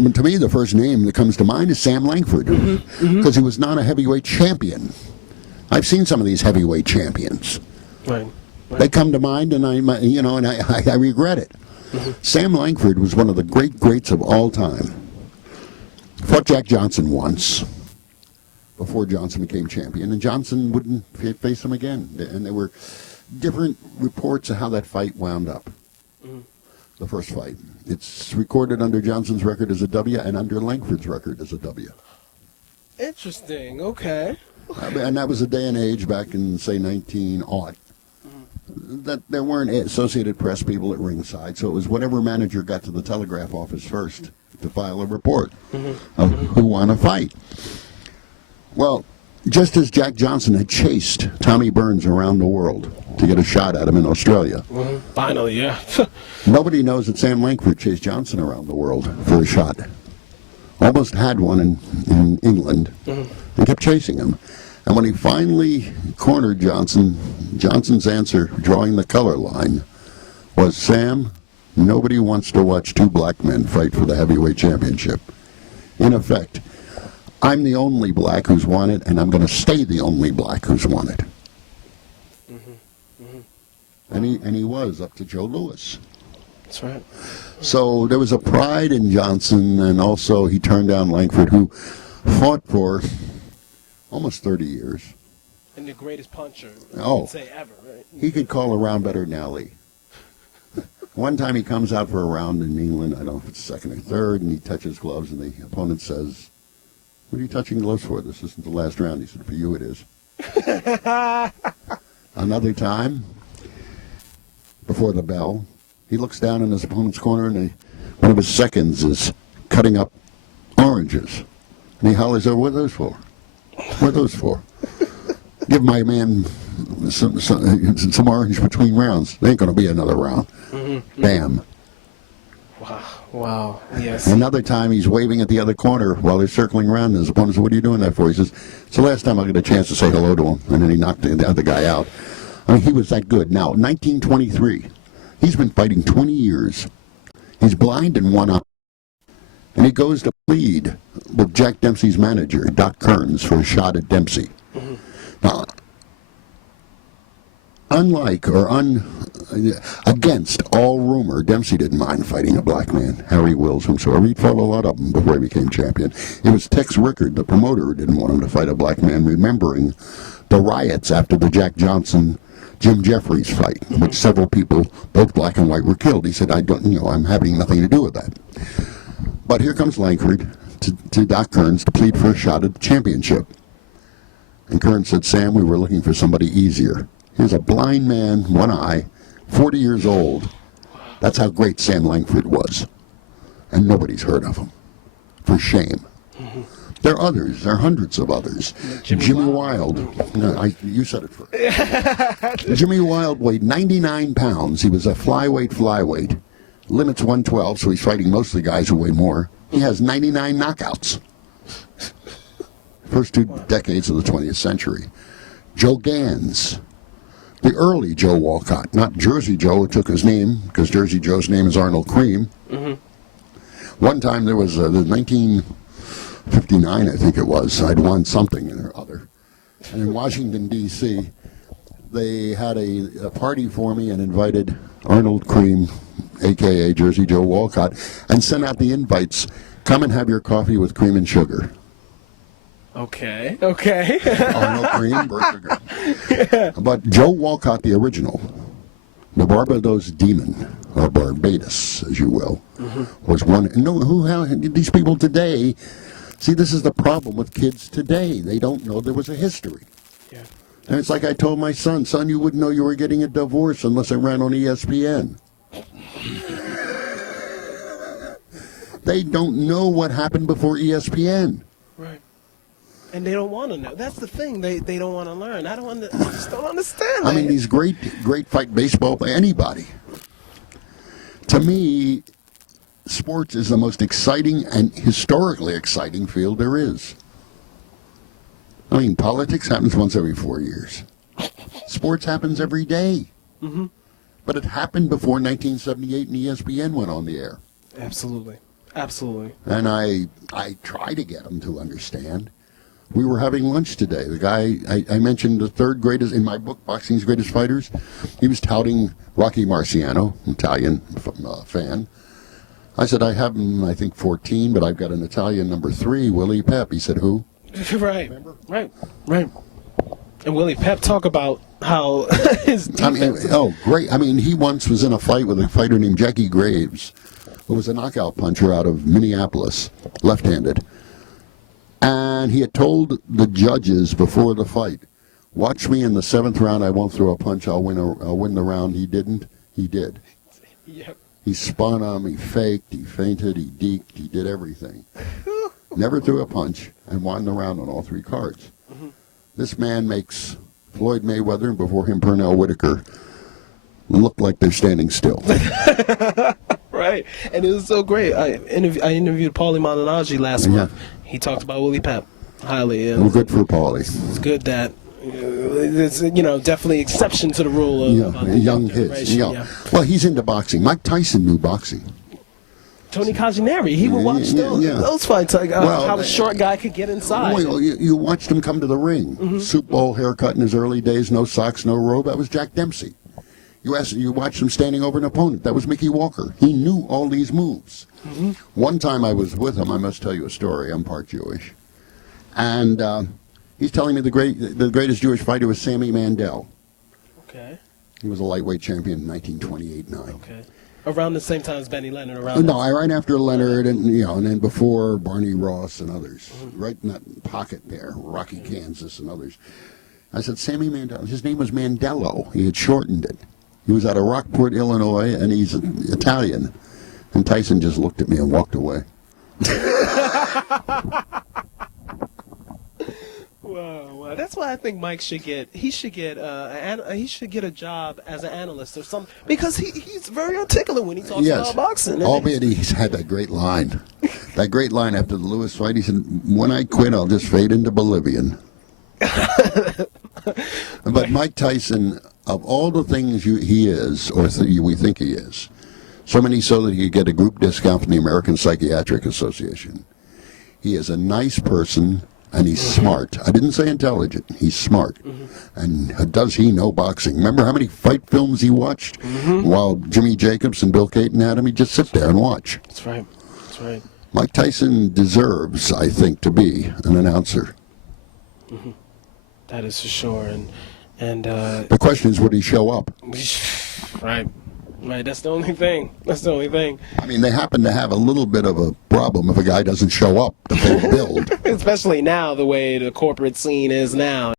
To me, the first name that comes to mind is Sam Langford, because he was not a heavyweight champion. I've seen some of these heavyweight champions. Right. They come to mind, and I regret it. Sam Langford was one of the greats of all time. Fought Jack Johnson once before Johnson became champion, and Johnson wouldn't face him again. And there were different reports of how that fight wound up. The first fight. It's recorded under Johnson's record as a W and under Langford's record as a W. Interesting. Okay. And that was a day and age back in, say, 19-odd. That there weren't Associated Press people at ringside, so it was whatever manager got to the telegraph office first to file a report of who won a fight. Well, just as Jack Johnson had chased Tommy Burns around the world to get a shot at him in Australia. Finally, yeah. Nobody knows that Sam Langford chased Johnson around the world for a shot. Almost had one in England and kept chasing him. And when he finally cornered Johnson, Johnson's answer, drawing the color line, was, Sam, nobody wants to watch two black men fight for the heavyweight championship. In effect, I'm the only black who's won it, and I'm going to stay the only black who's won it. And he was, up to Joe Louis. That's right. So there was a pride in Johnson, and also he turned down Langford, who fought for almost 30 years. And the greatest puncher, Oh, say ever, right? He could call a round better than Ali. One time he comes out for a round in England, I don't know if it's second or third, and he touches gloves, and the opponent says, what are you touching gloves for? This isn't the last round. He said, for you it is. Another time, before the bell, he looks down in his opponent's corner, and one of his seconds is cutting up oranges. And he hollers over, what are those for? What are those for? Give my man some orange between rounds. There ain't going to be another round. Bam. Wow. Yes. Another time he's waving at the other corner while they're circling around, and his opponent says, what are you doing that for? He says, it's the last time I'll get a chance to say hello to him. And then he knocked the other guy out. I mean, he was that good. Now, 1923, he's been fighting 20 years. He's blind in one eye. And he goes to plead with Jack Dempsey's manager, Doc Kearns, for a shot at Dempsey. Now, against all rumor, Dempsey didn't mind fighting a black man, Harry Wills himself. He'd fought a lot of them before he became champion. It was Tex Rickard, the promoter, who didn't want him to fight a black man, remembering the riots after the Jack Johnson Jim Jeffries fight, in which several people, both black and white, were killed. He said, I'm having nothing to do with that. But here comes Langford to Doc Kearns to plead for a shot at the championship. And Kearns said, Sam, we were looking for somebody easier. Here's a blind man, one eye, 40 years old. That's how great Sam Langford was. And nobody's heard of him. For shame. There are others. There are hundreds of others. Jimmy Wilde. No, you said it first. Jimmy Wilde weighed 99 pounds. He was a flyweight. Limits 112, so he's fighting mostly guys who weigh more. He has 99 knockouts. First 2 decades of the 20th century. Joe Gans. The early Joe Walcott, not Jersey Joe, who took his name, because Jersey Joe's name is Arnold Cream. One time there was, the 1959, I think it was, I'd won something or other. And in Washington, D.C., they had a party for me and invited Arnold Cream, a.k.a. Jersey Joe Walcott, and sent out the invites, come and have your coffee with cream and sugar. Okay. Arnold Cream, Bert Sugar. Yeah. But Joe Walcott, the original, the Barbados Demon, or Barbados, as you will, was one. These people today, see, this is the problem with kids today. They don't know there was a history. Yeah. And it's like I told my son, you wouldn't know you were getting a divorce unless it ran on ESPN. They don't know what happened before ESPN. Right. And they don't want to know. That's the thing. They don't want to learn. I just don't understand. I mean, these great fight baseball by anybody. To me, sports is the most exciting and historically exciting field there is. I mean, politics happens once every 4 years. Sports happens every day. But it happened before 1978 and ESPN went on the air. Absolutely. Absolutely. And I try to get him to understand. We were having lunch today. The guy, I mentioned the third greatest, in my book, Boxing's Greatest Fighters, he was touting Rocky Marciano, Italian fan. I said, I have him, I think, 14, but I've got an Italian number 3, Willie Pep. He said, who? Right. Remember? Right. And Willie Pep talk about how his defense... Great. I mean, he once was in a fight with a fighter named Jackie Graves, who was a knockout puncher out of Minneapolis, left-handed. And he had told the judges before the fight, watch me in the 7th round, I won't throw a punch, I'll win the round. He didn't. He did. Yep. He spun him, he faked, he feinted, he deked, he did everything. Never threw a punch and won the round on all 3 cards. Mm-hmm. This man makes Floyd Mayweather and before him Pernell Whitaker look like they're standing still. Right. And it was so great. I interviewed Paulie Malignaggi last month. He talked about Willie Pep highly. Well, good for Paulie. It's good that there's, definitely exception to the rule of young kids. Yeah. Well, he's into boxing. Mike Tyson knew boxing. Tony Kajaneri, he would watch those fights, like how a short guy could get inside. Well, you watched him come to the ring. Mm-hmm. Soup bowl haircut in his early days, no socks, no robe. That was Jack Dempsey. You watched him standing over an opponent. That was Mickey Walker. He knew all these moves. Mm-hmm. One time I was with him. I must tell you a story. I'm part Jewish. And he's telling me the greatest Jewish fighter was Sammy Mandel. Okay. He was a lightweight champion in 1928-9. Okay. Around the same time as Benny Leonard. Right after Leonard, and then before Barney Ross and others. Mm-hmm. Right in that pocket there, Rocky, Kansas, and others. I said, Sammy Mandel. His name was Mandelo. He had shortened it. He was out of Rockport, Illinois, and he's Italian. And Tyson just looked at me and walked away. Wow. That's why I think Mike should get a job as an analyst or something, because he's very articulate when he talks about boxing. Albeit he's had that great line. That great line after the Lewis fight. He said, when I quit, I'll just fade into Bolivian. But Mike Tyson, of all the things he is, or we think he is, so many so that he could get a group discount from the American Psychiatric Association. He is a nice person, and he's smart. I didn't say intelligent. He's smart. Mm-hmm. And does he know boxing? Remember how many fight films he watched while Jimmy Jacobs and Bill Caton had him? He'd just sit there and watch. That's right. Mike Tyson deserves, I think, to be an announcer. Mm-hmm. That is for sure. And the question is, would he show up? Right. That's the only thing. I mean, they happen to have a little bit of a problem if a guy doesn't show up to pay the bill. Especially now, the way the corporate scene is now.